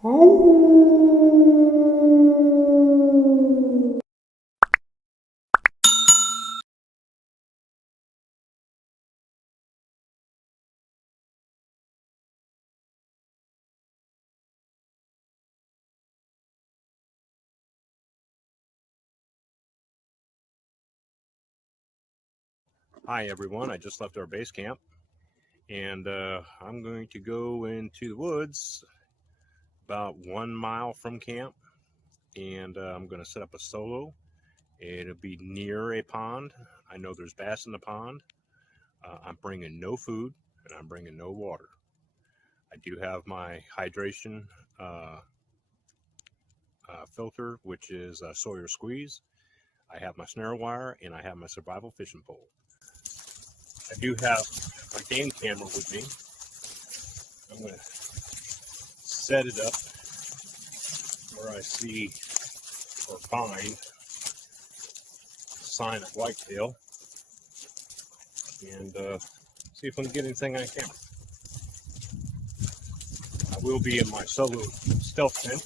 Hi everyone, I just left our base camp and I'm going to go into the woods about 1 mile from camp, and I'm going to set up a solo. It'll be near a pond. I know there's bass in the pond. I'm bringing no food and I'm bringing no water. I do have my hydration filter, which is a Sawyer Squeeze. I have my snare wire and I have my survival fishing pole. I do have my game camera with me. I'm going to set it up where I see or find a sign of whitetail and see if I can get anything on camera. I will be in my solo stealth tent,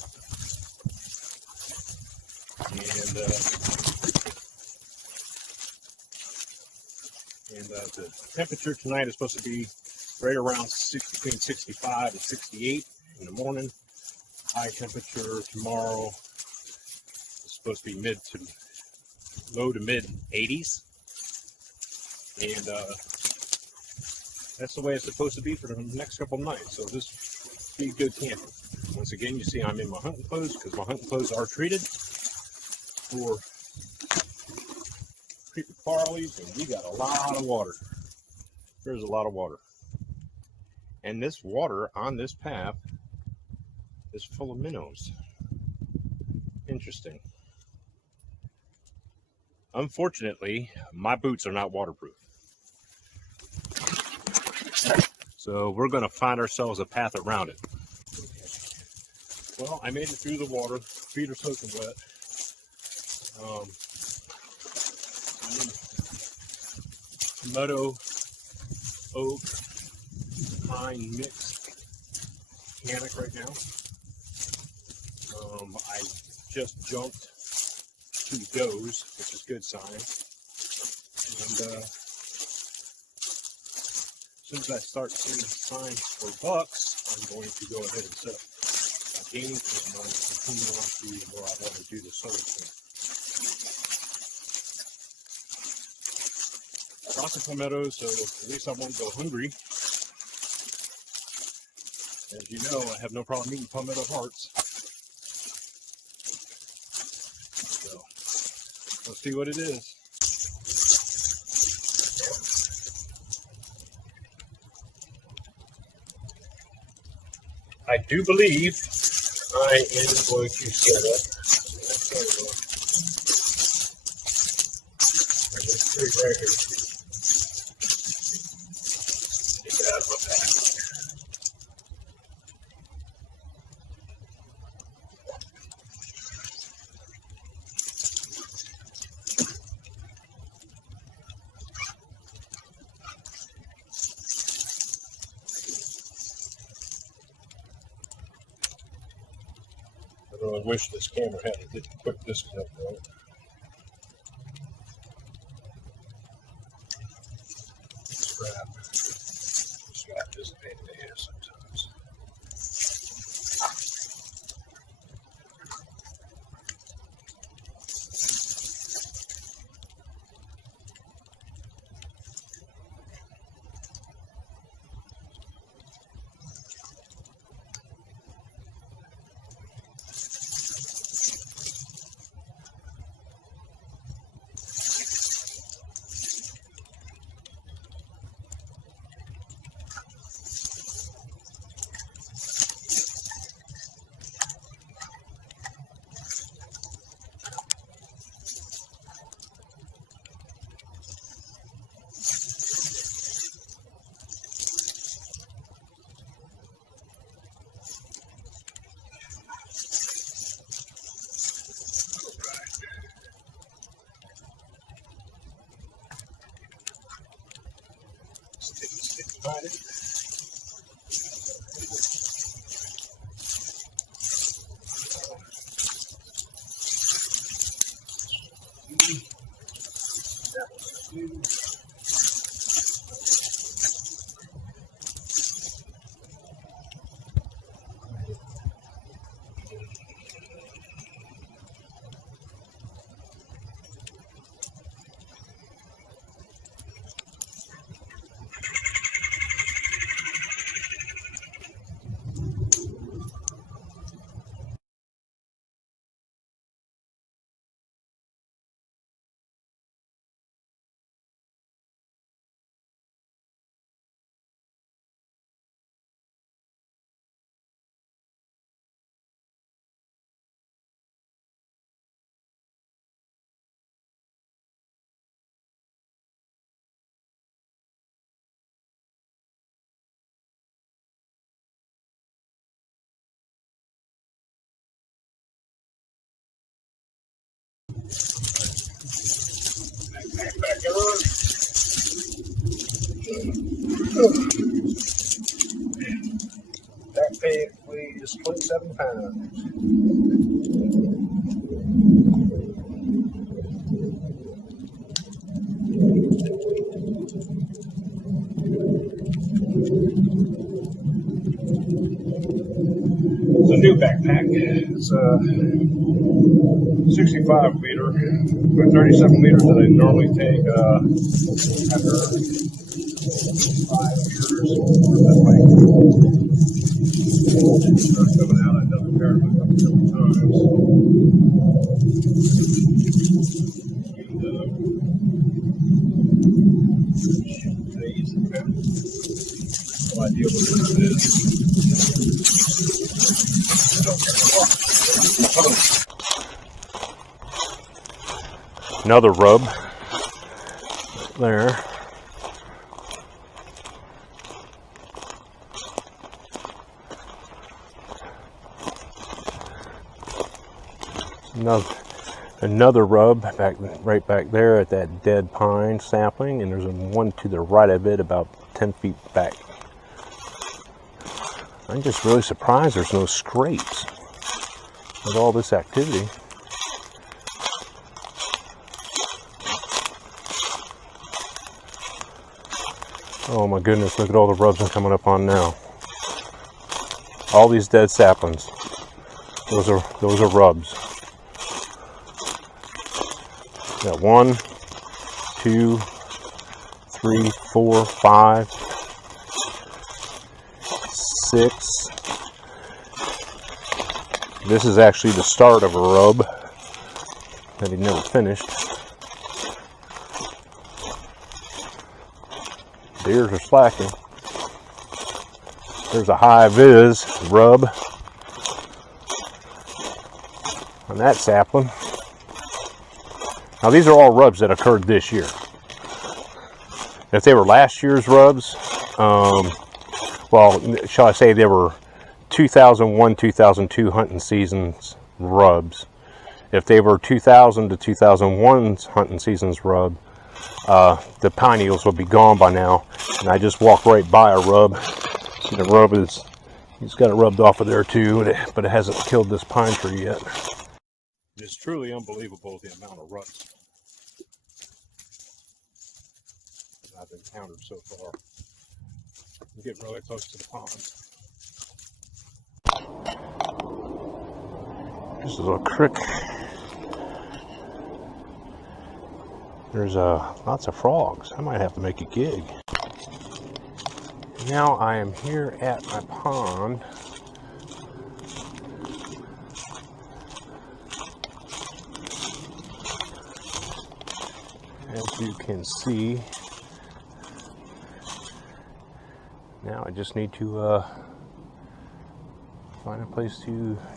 and the temperature tonight is supposed to be right around between 65 and 68 in the morning. High temperature tomorrow is supposed to be low to mid 80s, and that's the way it's supposed to be for the next couple of nights. So this will be good camping. Once again, you see I'm in my hunting clothes because my hunting clothes are treated for creepy crawlies, and we got a lot of water. There's a lot of water, and this water on this path is full of minnows. Interesting. Unfortunately, my boots are not waterproof, so we're going to find ourselves a path around it. Well, I made it through the water. Feet are soaking wet. Palmetto, oak, pine mixed hammock right now. I just jumped 2 does, which is a good sign. And as soon as I start seeing signs for bucks, I'm going to go ahead and set up my game camera and continue on to where I want to do the solo thing. Crossing palmetto, so at least I won't go hungry. As you know, I have no problem eating palmetto hearts. So let's see what it is. I do believe I am going to set up this tree right here. Take it out of my pack. I really wish this camera had a quick disconnect on it. Strap is a pain in the ass sometimes. Stick behind it. Back on. That pig weighs 27 pounds. It's a new backpack. It's a 65 liter, but 37 liters that I normally take after 5 years. That bike starts coming out. I've done the repair a couple different times. And today's no idea what this is. Another rub there. Another rub right back there at that dead pine sapling, and there's one to the right of it about 10 feet back. I'm just really surprised there's no scrapes with all this activity. Oh my goodness, look at all the rubs I'm coming up on now. All these dead saplings. Those are rubs. Got 1, 2, 3, 4, 5, 6. This is actually the start of a rub that he never finished. Deers are slacking. There's a high vis rub on that sapling. Now these are all rubs that occurred this year. If they were last year's rubs, well, shall I say they were 2001, 2002 hunting seasons rubs. If they were 2000 to 2001's hunting seasons rub, the pine needles will be gone by now. And I just walked right by a rub. See, the rub he's got it rubbed off of there too, but it hasn't killed this pine tree yet. It's truly unbelievable the amount of rubs I've encountered so far. I'm getting really close to the pond. This is a creek. There's lots of frogs. I might have to make a gig. Now I am here at my pond. As you can see, now I just need to find a place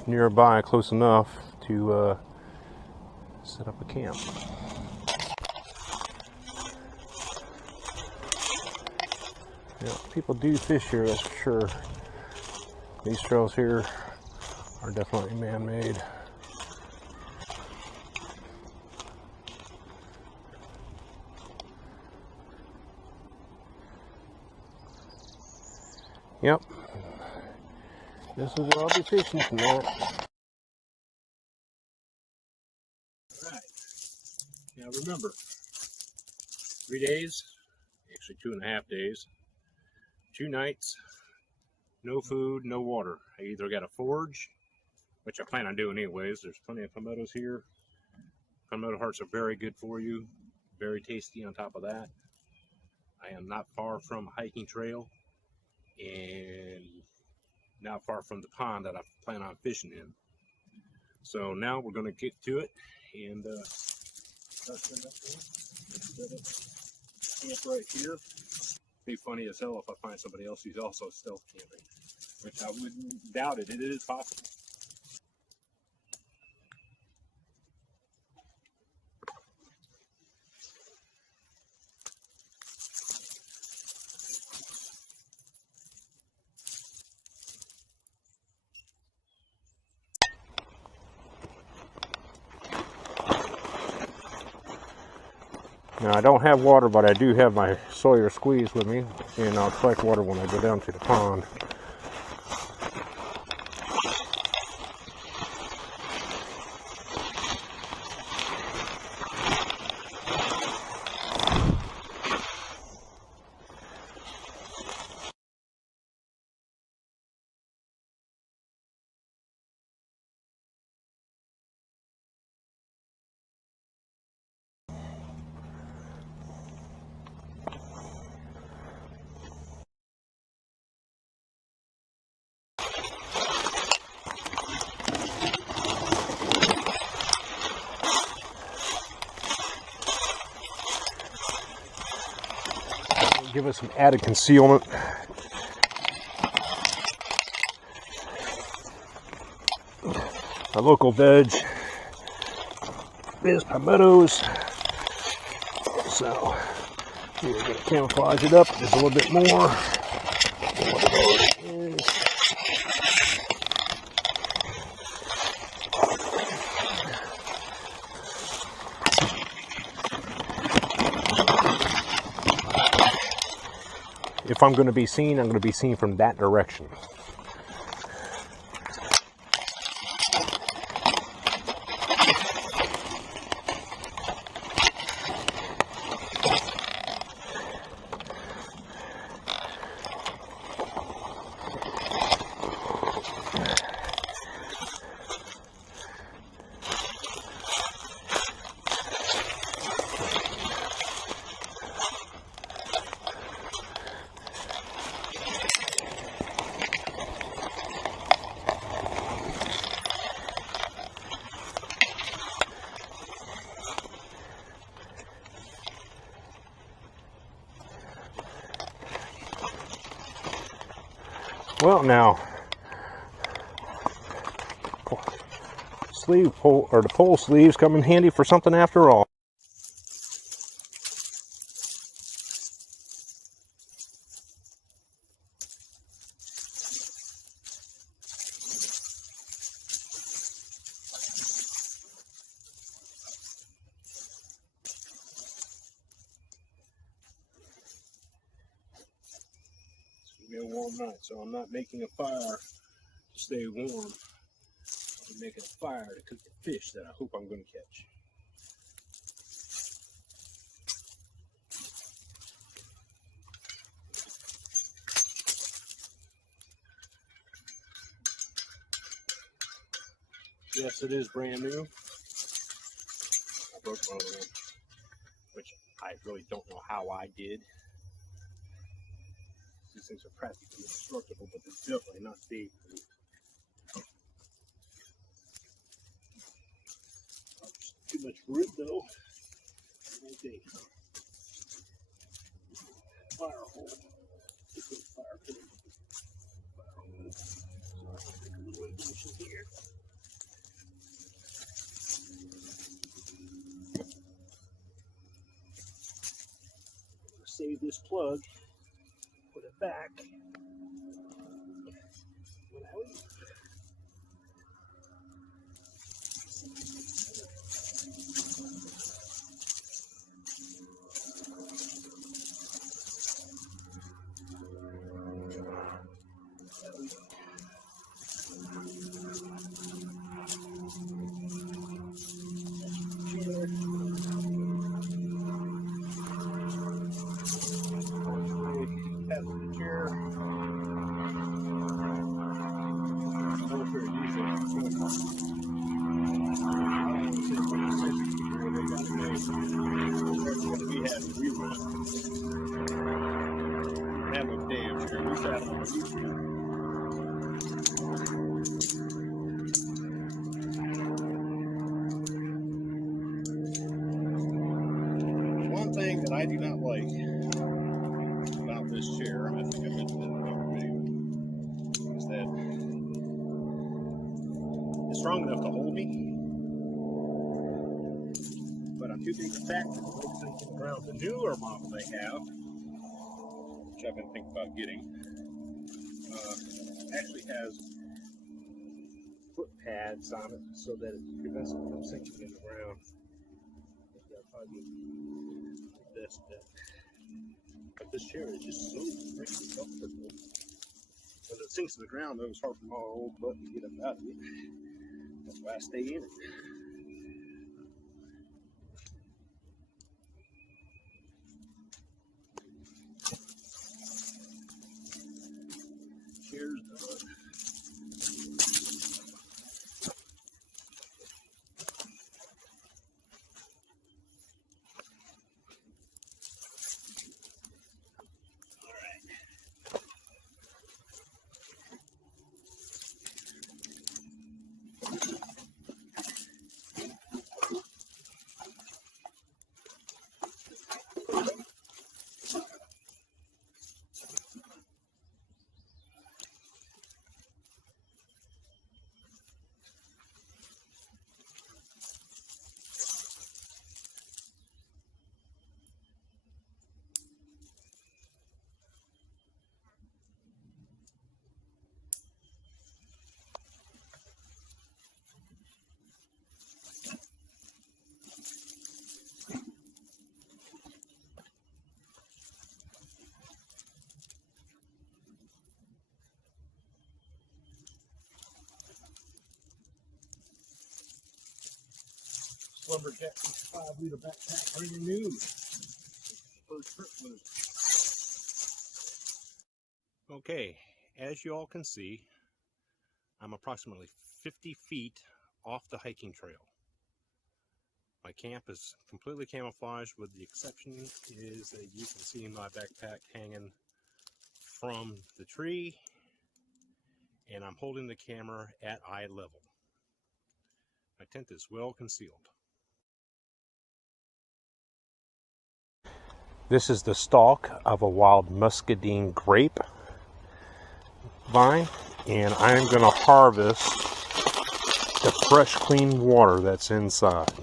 nearby, close enough to set up a camp. Yeah, people do fish here, that's for sure. These trails here are definitely man-made. Yep, this is where I'll be fishing tonight. Alright, now remember, 3 days, actually 2.5 days, 2 nights, no food, no water. I either got to forage, which I plan on doing anyways. There's plenty of palmettos here. Palmetto hearts are very good for you, very tasty on top of that. I am not far from a hiking trail and not far from the pond that I plan on fishing in. So now we're going to get to it and start setting up camp right here. Be funny as hell if I find somebody else who's also stealth camping, which I wouldn't doubt it. It is possible. Now I don't have water, but I do have my Sawyer squeeze with me, and I'll collect water when I go down to the pond. Give us some added concealment. My local veg is palmettos, so we're going to camouflage it up just a little bit more than what it already is. If I'm going to be seen, I'm going to be seen from that direction. Well, now, sleeve pull, or the pole sleeves come in handy for something after all. A warm night, so I'm not making a fire to stay warm. I'm making a fire to cook the fish that I hope I'm going to catch. Yes, it is brand new. I broke one of them, which I really don't know how I did. These things are practically indestructible, but they're definitely not deep. Too much wood though. Okay. Fire hole. Fire pit. Fire hole. So I'll take a little ignition here. Save this plug. Put it back. One thing that I do not like about this chair, and I think I mentioned it in another video, is that it's strong enough to hold me, but I'm too big to pack to hold things on the ground. The newer model they have, which I've been thinking about getting, actually has foot pads on it so that it prevents it from sinking in the ground. this bit. But this chair is just so freaking comfortable. When it sinks to the ground, though, it's hard for my old butt to get up out of it. That's why I stay in it. Chair's done. Lumberjack 5-liter backpack, brand new. First trip was. Okay, as you all can see, I'm approximately 50 feet off the hiking trail. My camp is completely camouflaged, with the exception is that you can see my backpack hanging from the tree, and I'm holding the camera at eye level. My tent is well concealed. This is the stalk of a wild muscadine grape vine, and I'm going to harvest the fresh, clean water that's inside.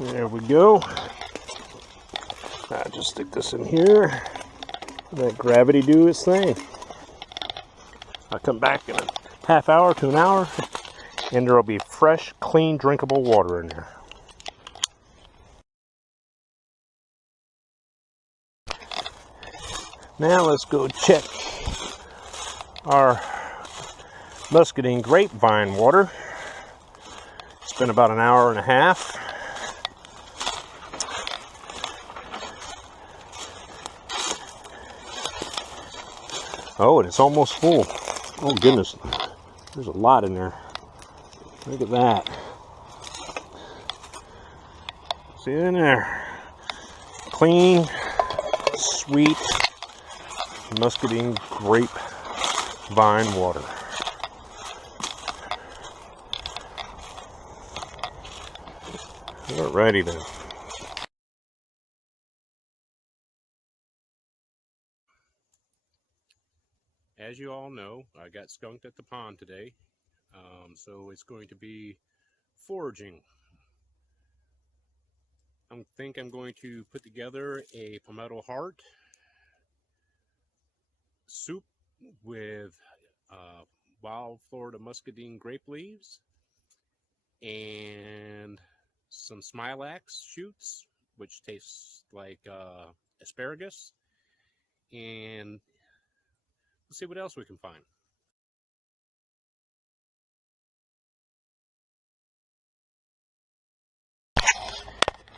There we go. I'll just stick this in here. Let gravity do its thing. I'll come back in a half hour to an hour, and there will be fresh, clean, drinkable water in there. Now let's go check our muscadine grapevine water. It's been about an hour and a half. Oh, and it's almost full. Oh goodness, there's a lot in there. Look at that. See it in there? Clean, sweet muscadine grapevine water. Alrighty then. As you all know, I got skunked at the pond today, so it's going to be foraging. I think I'm going to put together a palmetto heart soup with wild Florida muscadine grape leaves and some SMILAX shoots, which tastes like asparagus, and let's see what else we can find.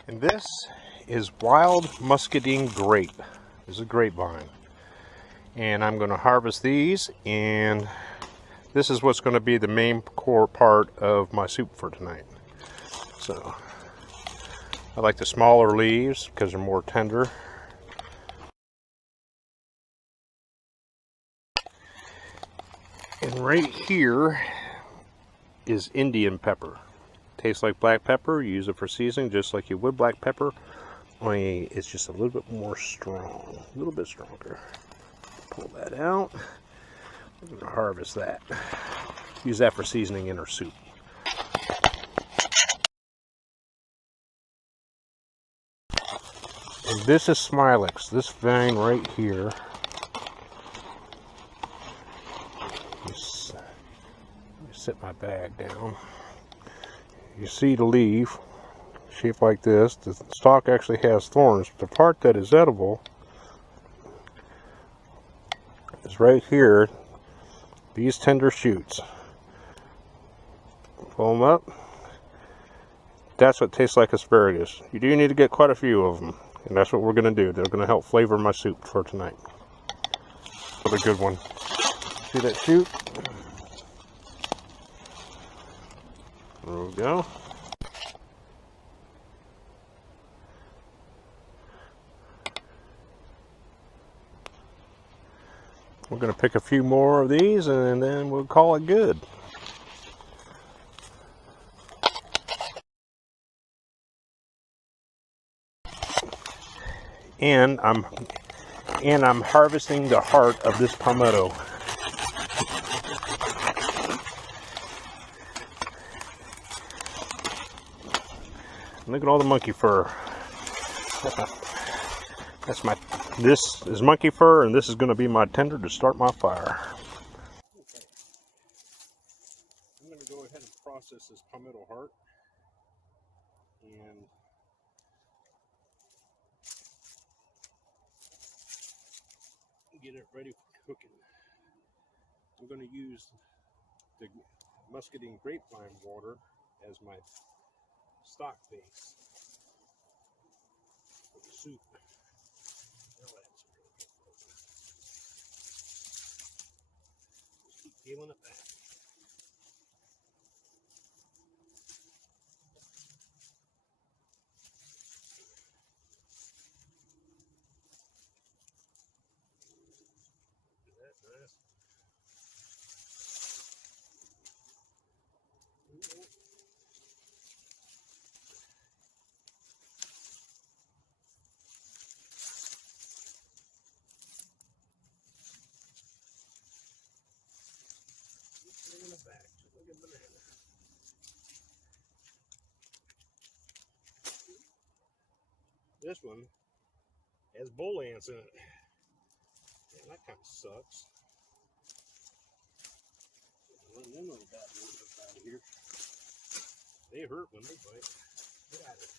And this is wild muscadine grape. This is a grapevine. And I'm going to harvest these, and this is what's going to be the main core part of my soup for tonight. So I like the smaller leaves because they're more tender. And right here is Indian pepper. Tastes like black pepper. You use it for seasoning just like you would black pepper, only it's just a little bit more strong, a little bit stronger. Pull that out. We're going to harvest that. Use that for seasoning in our soup. This is SMILAX. This vein right here. Let me set my bag down. You see the leaf, shaped like this. The stalk actually has thorns. The part that is edible is right here. These tender shoots. Pull them up. That's what tastes like asparagus. You do need to get quite a few of them. And that's what we're going to do. They're going to help flavor my soup for tonight. What a good one. See that shoot? There we go. We're going to pick a few more of these and then we'll call it good. And I'm harvesting the heart of this palmetto. Look at all the monkey fur. This is monkey fur, and this is going to be my tinder to start my fire. Okay. I'm going to go ahead and process this palmetto heart. And get it ready for cooking. I'm going to use the muscadine grapevine water as my stock base for the soup. Just keep peeling it back. In the back, just like a banana. This one has bull ants in it. Man, that kind of sucks. Letting them little bad ones out of here. They hurt when they bite. Get out of it.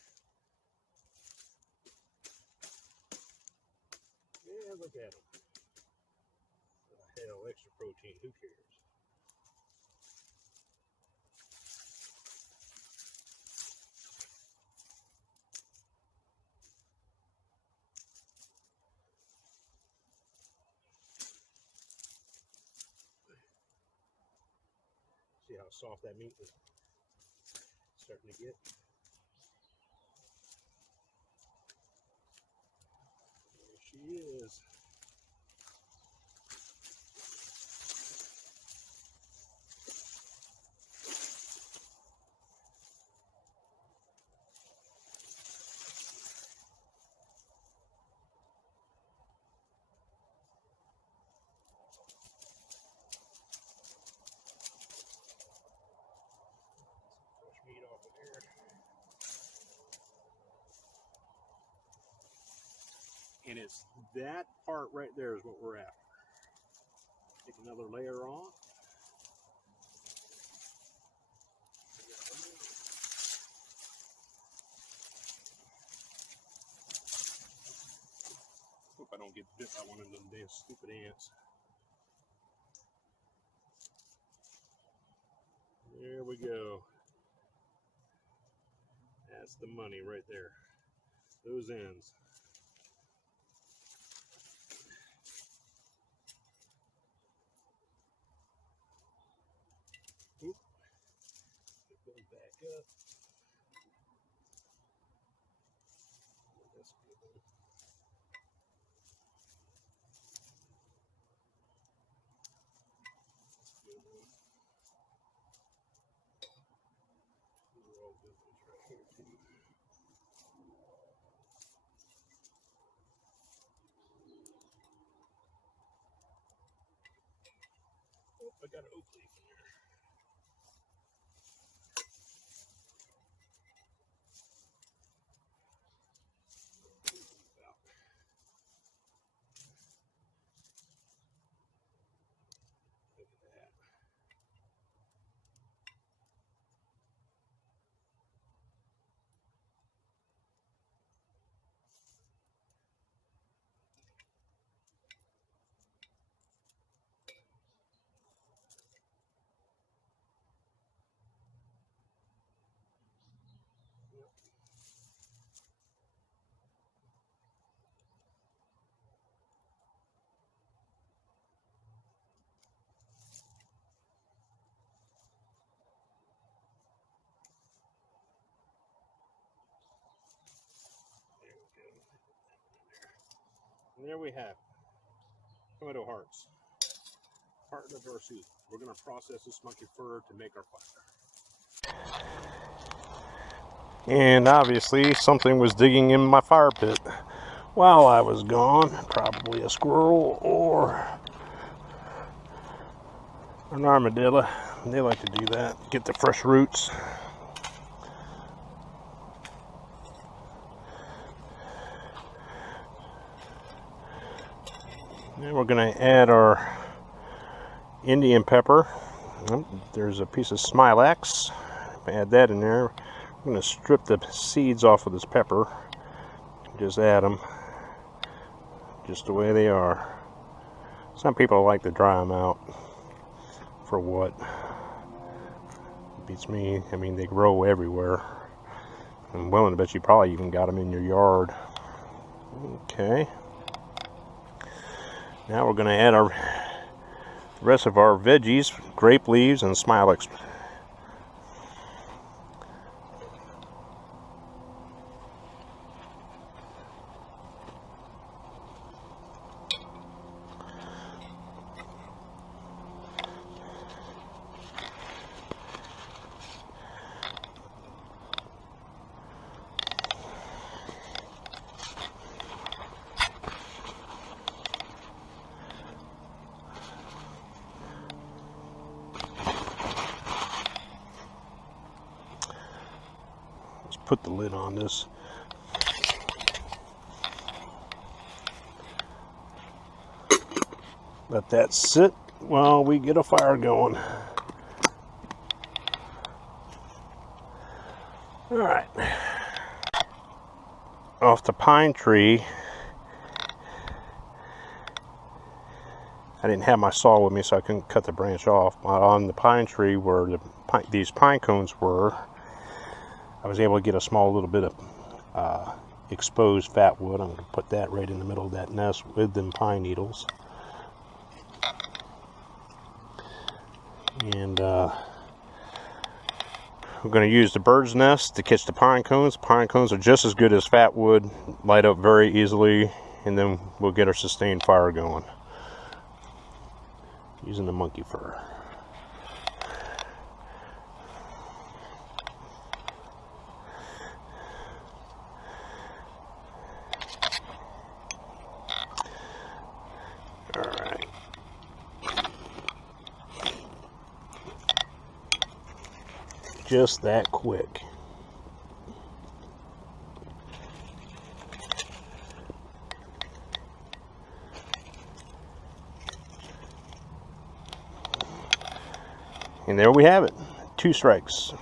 Yeah, look at them. Hell, extra protein. Who cares? See how soft that meat is starting to get? There she is. Fresh meat off of there. And it's that part right there is what we're after. Take another layer on. Hope I don't get bit by one of them damn stupid ants. There we go. That's the money right there. Those ends. Oop. Get those back up. That's good. These are all good ones right here too. Oh, I got an oak leaf in there. there we have palmetto hearts, part of our soup. We're going to process this monkey fur to make our fire. And obviously something was digging in my fire pit while I was gone. Probably a squirrel or an armadillo. They like to do that, get the fresh roots. Then we're going to add our Indian pepper. There's a piece of SMILAX. Add that in there. I'm going to strip the seeds off of this pepper. Just add them just the way they are. Some people like to dry them out. For what? Beats me. I mean, they grow everywhere. I'm willing to bet you probably even got them in your yard. Okay. Now we're going to add the rest of our veggies, grape leaves, and SMILAX. Put the lid on this. Let that sit while we get a fire going. All right. Off the pine tree, I didn't have my saw with me, so I couldn't cut the branch off. On the pine tree where these pine cones were, I was able to get a small little bit of exposed fat wood. I'm going to put that right in the middle of that nest with them pine needles. And we're going to use the bird's nest to catch the pine cones. Pine cones are just as good as fat wood, light up very easily, and then we'll get our sustained fire going using the monkey fur. Just that quick. And there we have it. 2 strikes.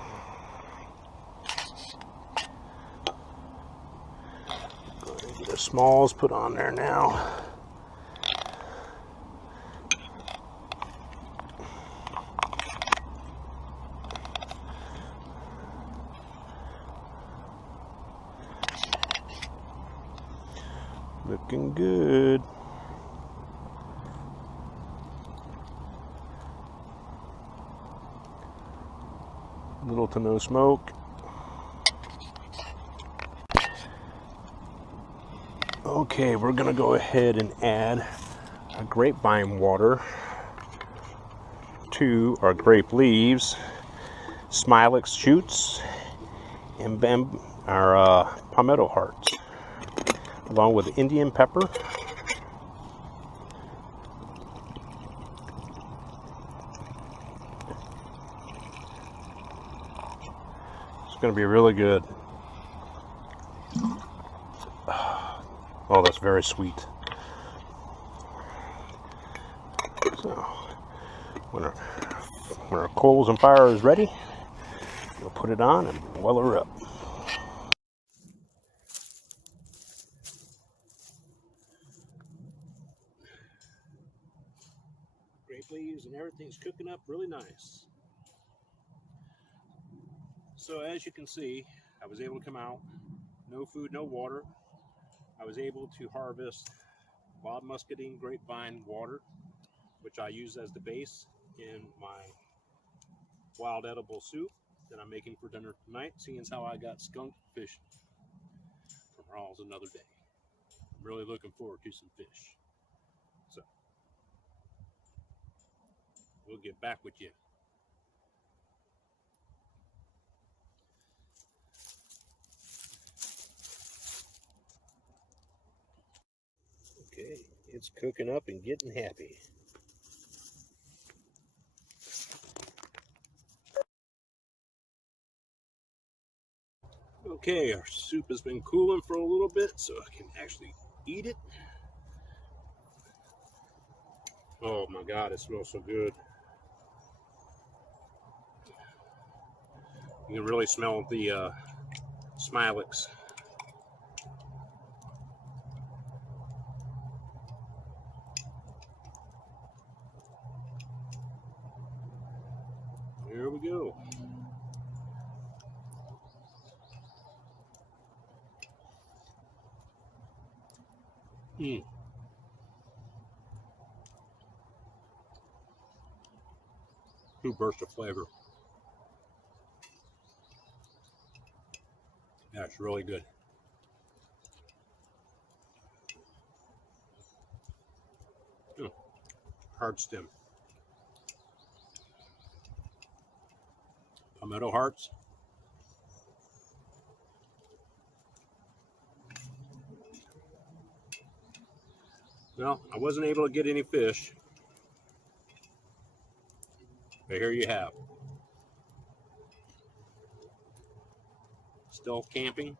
Get the smalls put on there now. Looking good. Little to no smoke. Okay, we're gonna go ahead and add a grapevine water to our grape leaves, SMILAX shoots, and our palmetto hearts, along with Indian pepper. It's going to be really good. Oh, that's very sweet. So, when our coals and fire is ready, we'll put it on and boil her up. Grape leaves and everything's cooking up really nice. So as you can see, I was able to come out, no food, no water. I was able to harvest wild muscadine grapevine water, which I use as the base in my wild edible soup that I'm making for dinner tonight, seeing as how I got skunk fish. Tomorrow's another day. really looking forward to some fish. So we'll get back with you. Okay, it's cooking up and getting happy. Okay, our soup has been cooling for a little bit, so I can actually eat it. Oh my God, it smells so good. You can really smell the SMILAX. Here we go. True burst of flavor. That's really good. Hard stem. Palmetto hearts. Well, I wasn't able to get any fish, but here you have. Still camping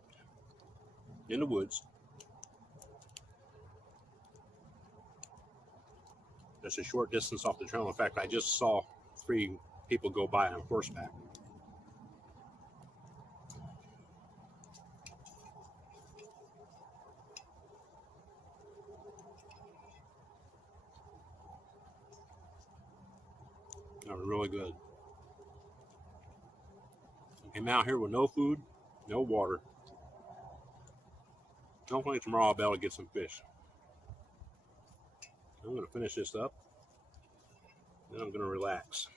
in the woods. Just a short distance off the trail. In fact, I just saw 3 people go by on horseback. That was really good. Came out here with no food, no water. Hopefully tomorrow I'll be able to get some fish. I'm going to finish this up, then I'm going to relax.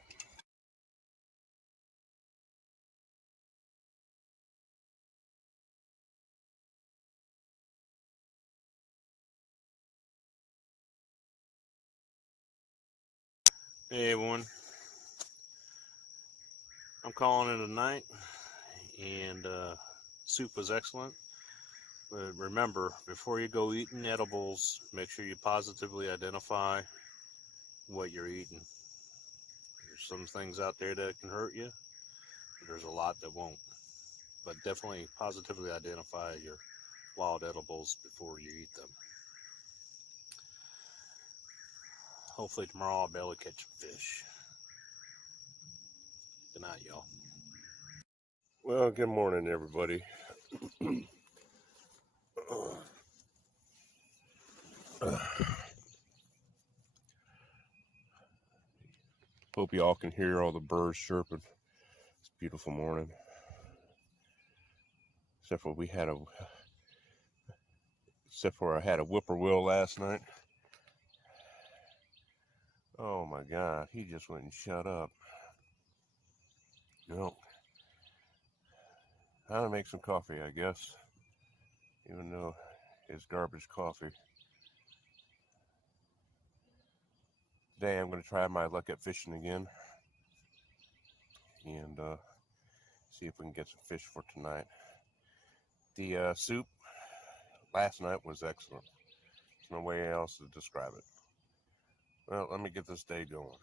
Hey everyone, I'm calling it a night, and soup was excellent. But remember, before you go eating edibles, make sure you positively identify what you're eating. There's some things out there that can hurt you, but there's a lot that won't. But definitely positively identify your wild edibles before you eat them. Hopefully tomorrow I'll be able to catch some fish. Good night, y'all. Well, good morning, everybody. Hope y'all can hear all the birds chirping. It's a beautiful morning. Except for I had a whippoorwill last night. Oh my God, he just wouldn't shut up. Time to make some coffee, I guess. Even though it's garbage coffee. Today I'm going to try my luck at fishing again. And see if we can get some fish for tonight. The soup last night was excellent. There's no way else to describe it. Well, let me get this day going.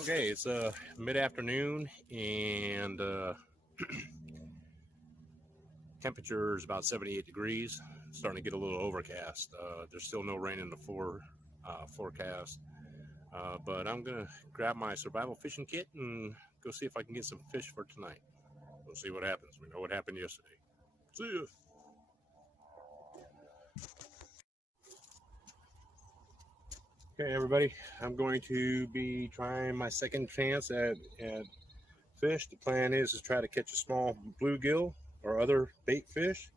Okay, it's mid-afternoon, and temperature is about 78 degrees. It's starting to get a little overcast. There's still no rain in the forecast. But I'm going to grab my survival fishing kit and go see if I can get some fish for tonight. We'll see what happens. We know what happened yesterday. See ya. Okay, everybody, I'm going to be trying my second chance at fish. The plan is to try to catch a small bluegill or other bait fish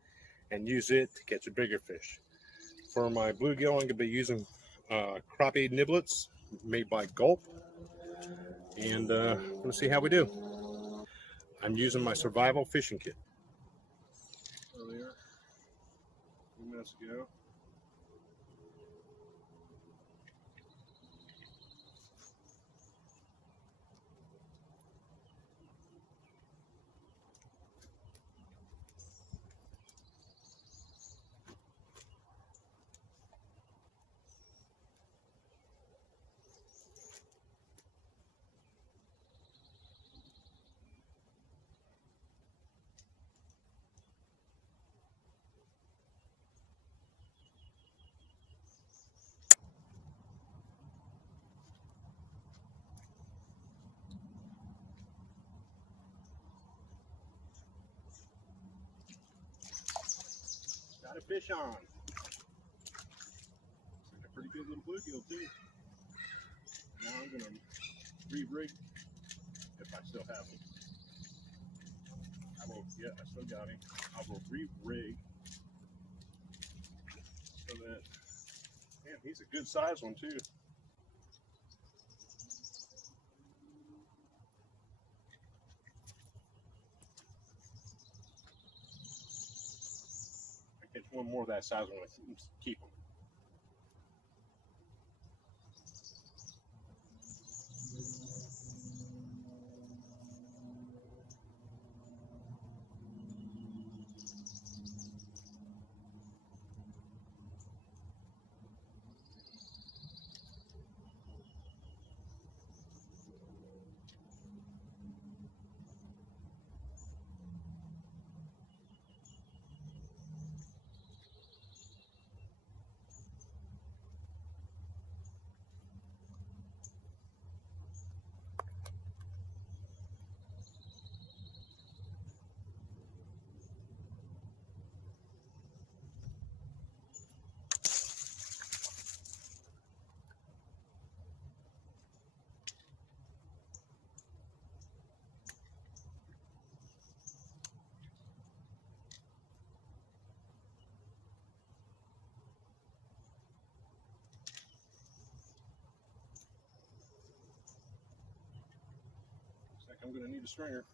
and use it to catch a bigger fish. For my bluegill, I'm going to be using crappie niblets made by Gulp. and I'm gonna see how we do. I'm using my survival fishing kit. Earlier, a few minutes ago. Got a fish on. It's like a pretty good little bluegill too. Now I'm gonna re-rig if I still have him. Yeah, I still got him. I will re-rig so that, man, he's a good size one too. I catch one more of that size one, I keep him. Looks like I'm gonna need a stringer.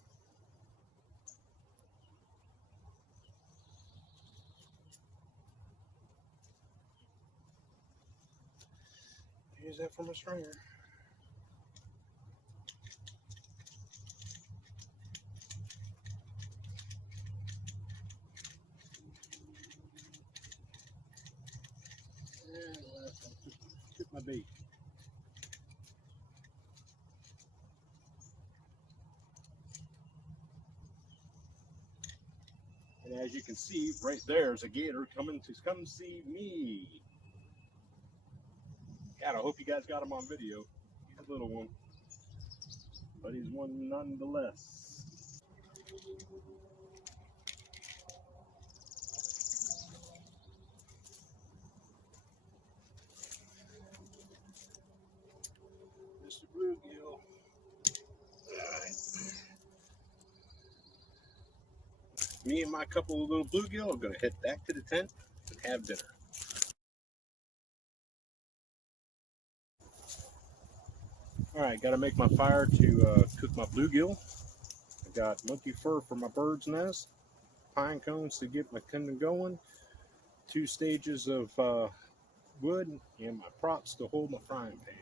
Use that for my stringer. And the last one, just hit my bait. And as you can see, right there's a gator coming to come see me. God, I hope you guys got him on video. He's a little one, but he's one nonetheless. Mr. Bluegill. Alright. Me and my couple of little bluegill are going to head back to the tent and have dinner. Alright, got to make my fire to cook my bluegill. I got monkey fur for my bird's nest, pine cones to get my kindling going, 2 stages of wood, and my props to hold my frying pan.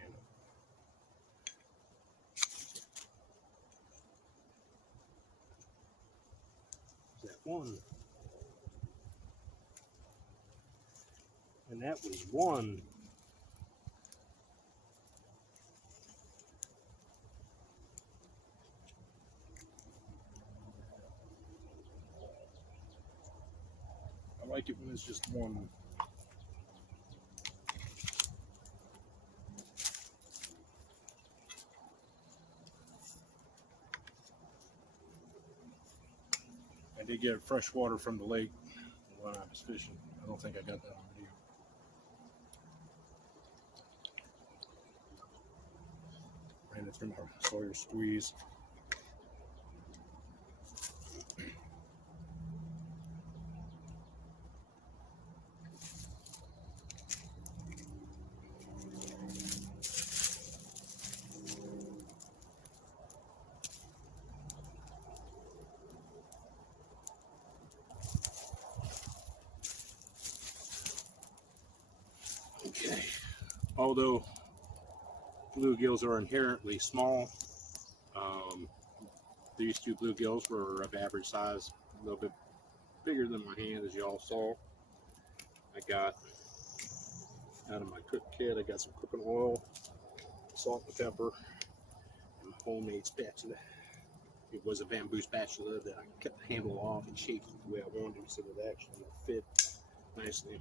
Is that one? And that was one. I like it when it's just one. I did get fresh water from the lake when I was fishing. I don't think I got that on video. Ran it through my Sawyer squeeze. although bluegills are inherently small, these two bluegills were of average size, a little bit bigger than my hand, as y'all saw. I got out of my cook kit, I got some cooking oil, salt and pepper, and my homemade spatula. It was a bamboo spatula that I cut the handle off and shaped it the way I wanted to so that it actually fit nicely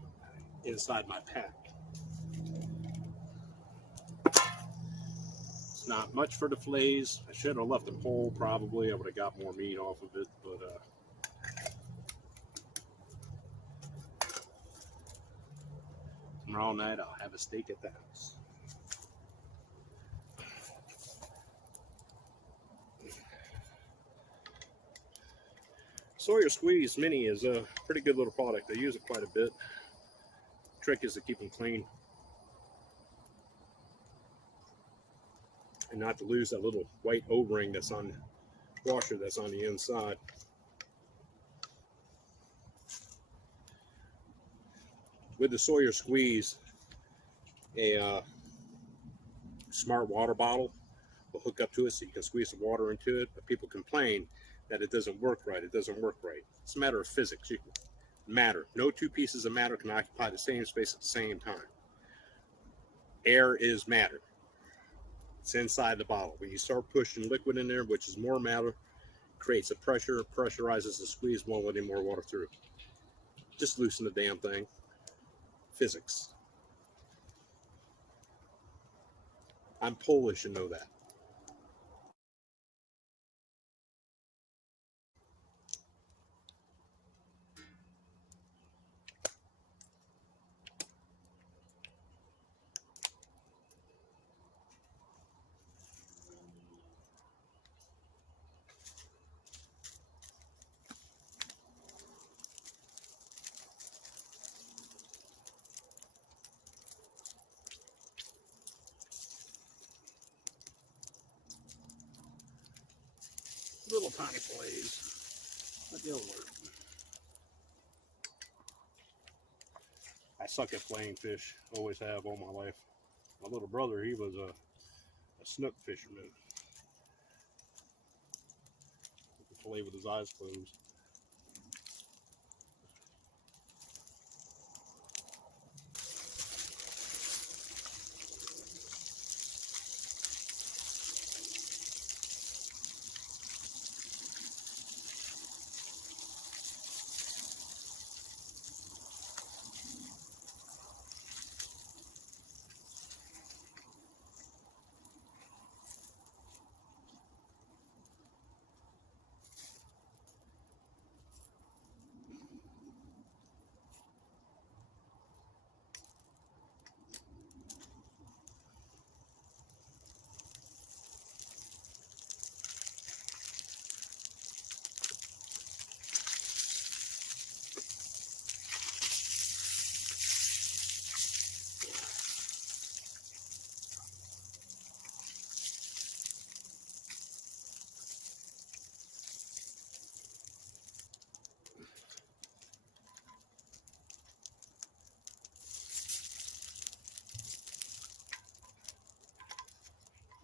inside my pack. It's not much for the fillets. I should have left them whole probably. I would have got more meat off of it, but tomorrow night I'll have a steak at the house. Sawyer Squeeze Mini is a pretty good little product. I use it quite a bit. The trick is to keep them clean and not to lose that little white O-ring that's on the washer that's on the inside. With the Sawyer Squeeze, a smart water bottle will hook up to it so you can squeeze the water into it, but people complain that it doesn't work right. It doesn't work right. It's a matter of physics. Matter. No two pieces of matter can occupy the same space at the same time. Air is matter. It's inside the bottle. When you start pushing liquid in there, which is more matter, creates a pressure, pressurizes the squeeze, won't let any more water through. Just loosen the damn thing. Physics. I'm Polish and know that. Little tiny fillets, but they'll work. I suck at filleting fish, always have all my life. My little brother, he was a snook fisherman. He could fillet with his eyes closed.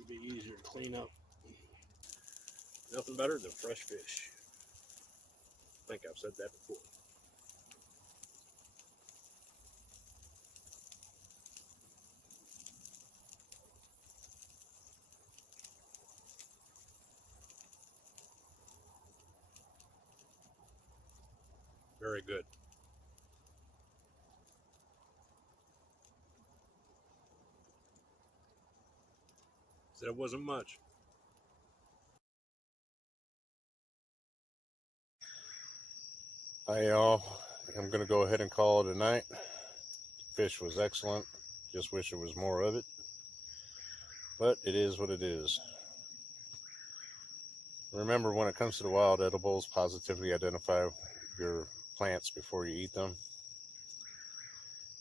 It'd be easier to clean up. Nothing better than fresh fish. I think I've said that before. Very good. Said it wasn't much. Hi y'all, I'm going to go ahead and call it a night. Fish was excellent. Just wish there was more of it. But it is what it is. Remember, when it comes to the wild edibles, positively identify your plants before you eat them.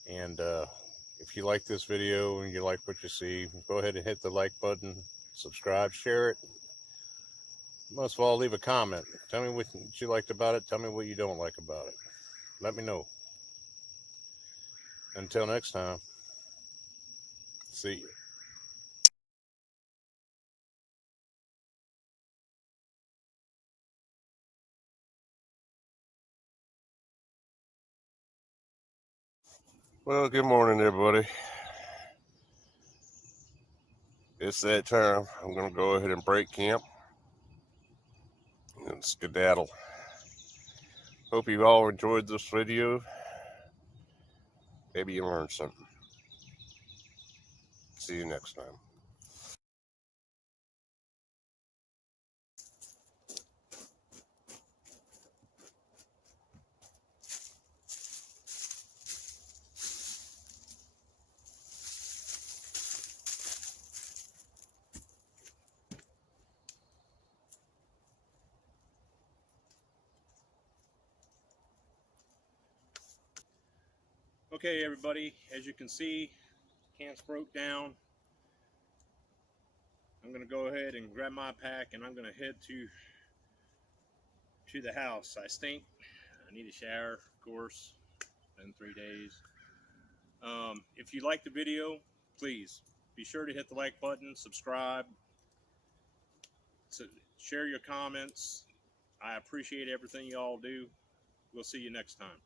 And if you like this video and you like what you see, go ahead and hit the like button, subscribe, share it. Most of all, leave a comment. Tell me what you liked about it. Tell me what you don't like about it. Let me know. Until next time. See you. Well, good morning, everybody. It's that time. I'm going to go ahead and break camp and skedaddle. Hope you all enjoyed this video. Maybe you learned something. See you next time. Okay, everybody, as you can see, camp's broke down. I'm gonna go ahead and grab my pack and I'm gonna head to the house. I stink. I need a shower, of course. Been 3 days. If you like the video, please be sure to hit the like button, subscribe, share your comments. I appreciate everything you all do. We'll see you next time.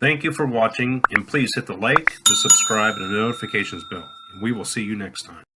Thank you for watching, and please hit the like, the subscribe, and the notifications bell. And we will see you next time.